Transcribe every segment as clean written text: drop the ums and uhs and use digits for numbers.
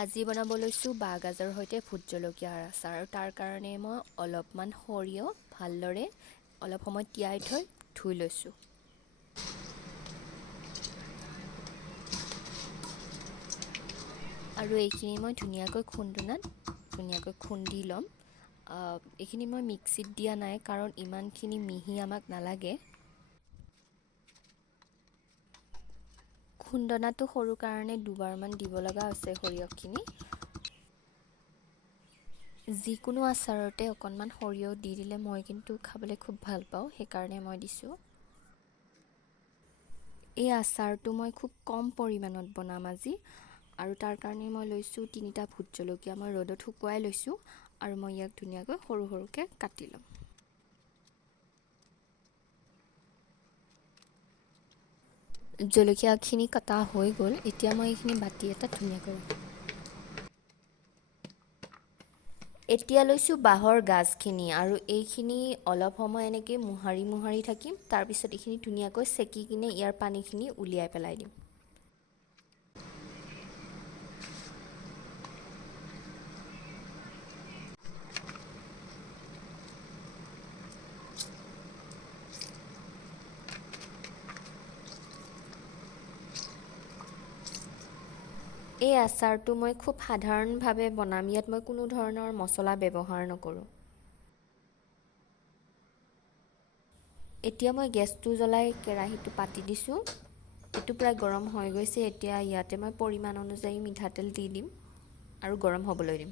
আজি বনাব লৈছোঁ বাঁহগাজৰ সৈতে ভোট জলকীয়াৰ আচাৰ আৰু তাৰ কাৰণে মই অলপমান সৰিয়হ ভালদৰে অলপ সময় তিয়াই থৈ ধুই লৈছোঁ। আৰু এইখিনি মই ধুনীয়াকৈ খুন্দি ল'ম। এইখিনি মই মিক্সিত দিয়া নাই কাৰণ ইমানখিনি মিহি আমাক নালাগে। খুন্দনাটো সৰু কাৰণে দুবাৰমান দিব লগা হৈছে সৰিয়হখিনি। যিকোনো আচাৰতে অকণমান সৰিয়হ দি দিলে মই কিন্তু খাবলৈ খুব ভাল পাওঁ, সেইকাৰণে মই দিছোঁ। এই আচাৰটো মই খুব কম পৰিমাণত বনাম আজি, আৰু তাৰ কাৰণে মই লৈছোঁ 3টা ভোট জলকীয়া। মই ৰ'দত শুকুৱাই লৈছোঁ আৰু মই ইয়াক ধুনীয়াকৈ সৰু সৰুকৈ কাটি ল'ম। জলকীয়াখিনি কটা হৈ গ'ল, এতিয়া মই এইখিনি বাতি এটাত ধুনীয়াকৈ এতিয়া লৈছোঁ বাঁহৰ গাজখিনি আৰু এইখিনি অলপ সময় এনেকৈ মোহাৰি থাকিম। তাৰপিছত এইখিনি ধুনীয়াকৈ চেকি কিনে ইয়াৰ পানীখিনি উলিয়াই পেলাই দিম। এই আচাৰটো মই খুব সাধাৰণভাৱে বনাম, ইয়াত মই কোনো ধৰণৰ মছলা ব্যৱহাৰ নকৰোঁ। এতিয়া মই গেছটো জ্বলাই কেৰাহীটো পাতি দিছোঁ। এইটো প্ৰায় গৰম হৈ গৈছে। এতিয়া ইয়াতে মই পৰিমাণ অনুযায়ী মিঠাতেল দি দিম আৰু গৰম হ'বলৈ দিম।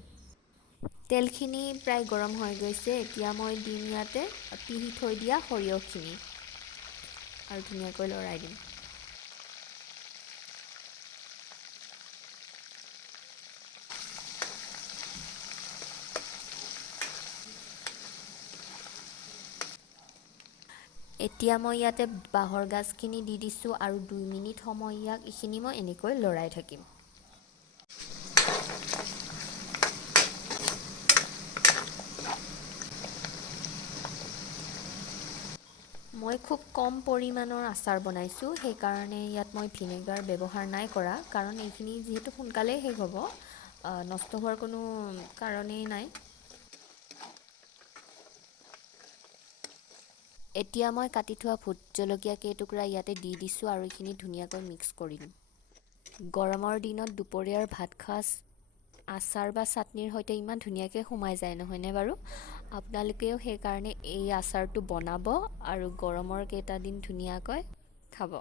তেলখিনি প্ৰায় গৰম হৈ গৈছে। এতিয়া মই দিম ইয়াতে পিহি থৈ দিয়া সৰিয়হখিনি আৰু ধুনীয়াকৈ লৰাই দিম। এতিয়া মই ইয়াতে বাঁহৰ গাজখিনি দি দিছোঁ আৰু 2 মিনিট সময় এইখিনি মই এনেকৈ লৰাই থাকিম। মই খুব কম পৰিমাণৰ আচাৰ বনাইছোঁ, সেইকাৰণে ইয়াত মই ভিনেগাৰ ব্যৱহাৰ নাই কৰা, কাৰণ এইখিনি যিহেতু সোনকালেই শেষ হ'ব, নষ্ট হোৱাৰ কোনো কাৰণেই নাই। এতিয়া মই কাটি থোৱা ভোট জলকীয়া কেইটুকুৰা ইয়াতে দি দিছোঁ আৰু এইখিনি ধুনীয়াকৈ মিক্স কৰি দিম। গৰমৰ দিনত দুপৰীয়াৰ ভাত সাজ আচাৰ বা চাটনিৰ সৈতে ইমান ধুনীয়াকৈ সোমাই যায়, নহয়নে বাৰু? আপোনালোকেও সেইকাৰণে এই আচাৰটো বনাব আৰু গৰমৰ কেইটা দিন ধুনীয়াকৈ খাব।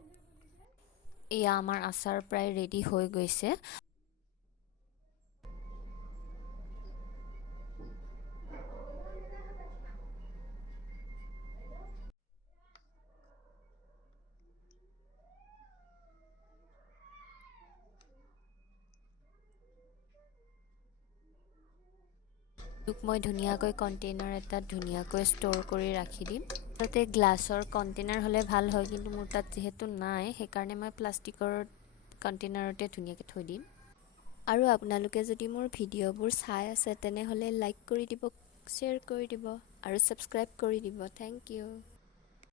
এয়া আমাৰ আচাৰ প্ৰায় ৰেডি হৈ গৈছে। মই ধুনীয়াকৈ কণ্টেইনাৰ এটাত ধুনীয়াকৈ ষ্ট'ৰ কৰি ৰাখি দিম। তাতে গ্লাছৰ কণ্টেইনাৰ হ'লে ভাল হয়, কিন্তু মোৰ তাত যিহেতু নাই, সেইকাৰণে মই প্লাষ্টিকৰ কণ্টেইনাৰতে ধুনীয়াকৈ থৈ দিম। আৰু আপোনালোকে যদি মোৰ ভিডিঅ'বোৰ চাই আছে তেনেহ'লে লাইক কৰি দিব, শ্বেয়াৰ কৰি দিব আৰু ছাবস্ক্ৰাইব কৰি দিব। Thank U.